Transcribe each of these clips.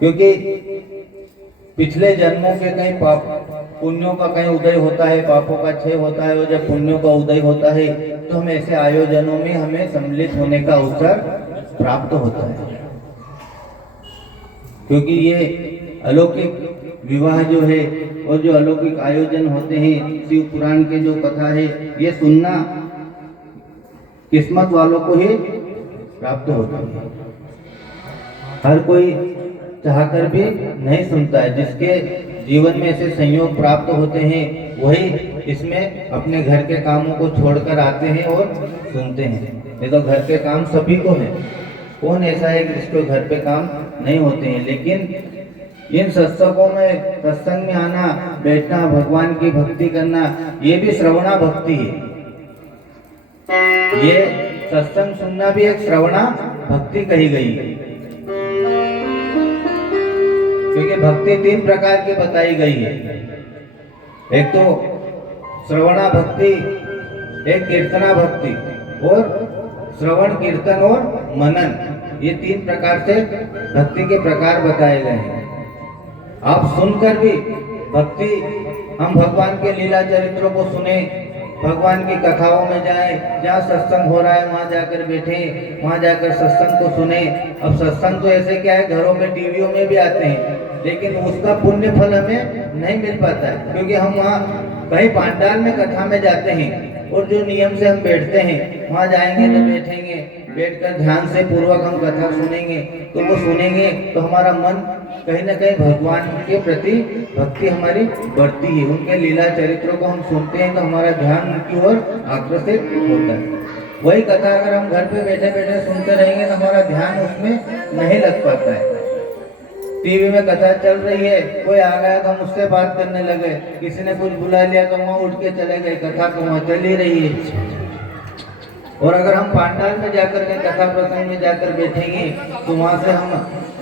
क्योंकि पिछले जन्मों के कहीं पाप पुण्यों का कहीं उदय होता है, पापों का क्षय होता है, और जब पुण्यों का उदय होता है तो हम ऐसे आयोजनों में हमें सम्मिलित होने का अवसर प्राप्त होता है। क्योंकि ये अलौकिक विवाह जो है और जो अलौकिक आयोजन होते हैं, शिव पुराण के जो कथा है, ये सुनना किस्मत वालों को ही प्राप्त होता है। हर कोई चाहकर भी नहीं सुनता है। जिसके जीवन में ऐसे संयोग प्राप्त होते हैं वही इसमें अपने घर के कामों को छोड़कर आते हैं और सुनते हैं। नहीं तो घर के काम सभी को है, कौन ऐसा है कि जिसको घर पे काम नहीं होते हैं। लेकिन इन सत्संगों में, सत्संग में आना, बैठना, भगवान की भक्ति करना, ये भी श्रवणा भक्ति है। ये सत्संग सुनना भी एक श्रवणा भक्ति कही गई है। क्योंकि भक्ति 3 प्रकार की बताई गई है। एक तो श्रवणा भक्ति, एक कीर्तना भक्ति, और श्रवण, कीर्तन और मनन, ये 3 प्रकार से भक्ति के प्रकार बताए गए हैं। आप सुनकर भी भक्ति, हम भगवान के लीला चरित्रों को सुने, भगवान की कथाओं में जाएं, जहाँ सत्संग हो रहा है वहाँ जाकर बैठे, वहाँ जाकर सत्संग को सुने। अब सत्संग तो ऐसे क्या है, घरों में, टीवियों में भी आते हैं, लेकिन उसका पुण्य फल हमें नहीं मिल पाता है। क्योंकि हम वहाँ कहीं पांडाल में कथा में जाते हैं और जो नियम से हम बैठते हैं, वहाँ जाएंगे तो बैठेंगे, बैठकर ध्यान से पूर्वक हम कथा सुनेंगे, तो वो सुनेंगे तो हमारा मन कहीं ना कहीं भगवान के प्रति भक्ति हमारी बढ़ती है। उनके लीला चरित्रों को हम सुनते हैं तो हमारा ध्यान उनकी ओर आकर्षित होता है। वही कथा अगर हम घर पे बैठे बैठे सुनते रहेंगे तो हमारा ध्यान उसमें नहीं लग पाता है। टीवी में कथा चल रही है, कोई आ गया तो हम उससे बात करने लगे, किसी ने कुछ बुला लिया तो वहाँ उठ के चले गए, कथा तो वहाँ चल ही रही है। और अगर हम पांडाल में जाकर के कथा प्रसंग में जाकर बैठेंगे तो वहां से हम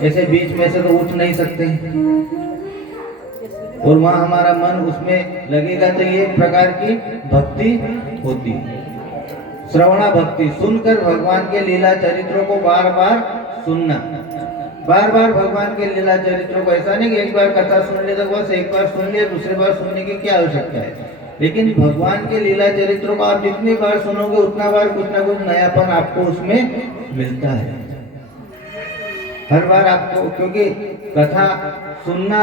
ऐसे बीच में से तो उठ नहीं सकते, और वहाँ हमारा मन उसमें लगेगा। तो ये प्रकार की भक्ति होती है, श्रवणा भक्ति। सुनकर भगवान के लीला चरित्रों को बार बार सुनना, बार बार भगवान के लीला चरित्रों को। ऐसा नहीं कि एक बार कथा सुन ले तो बस एक बार सुन लिया, दूसरी बार सुनने की क्या आवश्यकता है। लेकिन भगवान के लीला चरित्रों को आप जितनी बार सुनोगे उतना बार कुछ ना कुछ नयापन आपको उसमें मिलता है। हर बार आपको, क्योंकि कथा सुनना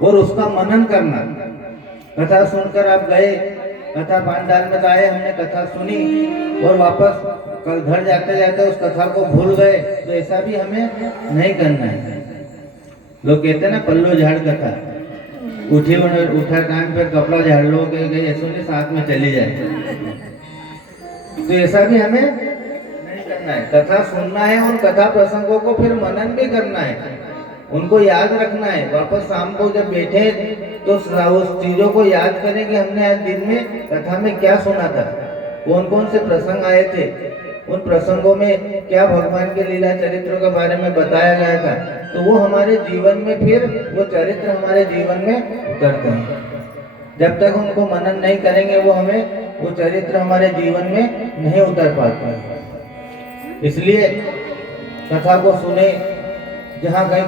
और उसका मनन करना। कथा सुनकर आप गए, कथा पांडाल में आए, हमने कथा सुनी और वापस कल घर जाते जाते उस कथा को भूल गए, तो ऐसा भी हमें नहीं करना है। लोग कहते हैं ना, पल्लो झाड़ कथा, उठा टाइम पे कपड़ा झाड़ लो, गए ऐसे नहीं, साथ में चली जाए। तो ऐसा भी हमें नहीं करना है। कथा सुनना है और कथा प्रसंगों को फिर मनन भी करना है, उनको याद रखना है। वापस शाम को जब बैठे तो उस चीजों को याद करें कि हमने आज दिन में कथा में क्या सुना था, कौन कौन से प्रसंग आए थे, उन प्रसंगों में क्या भगवान के लीला चरित्रों के बारे में बताया गया था। तो वो हमारे जीवन में, फिर वो चरित्र हमारे जीवन में उतरते हैं। जब तक उनको मनन नहीं करेंगे वो चरित्र हमारे जीवन में नहीं उतर पाता। इसलिए कथा को सुने, जहाँ कहीं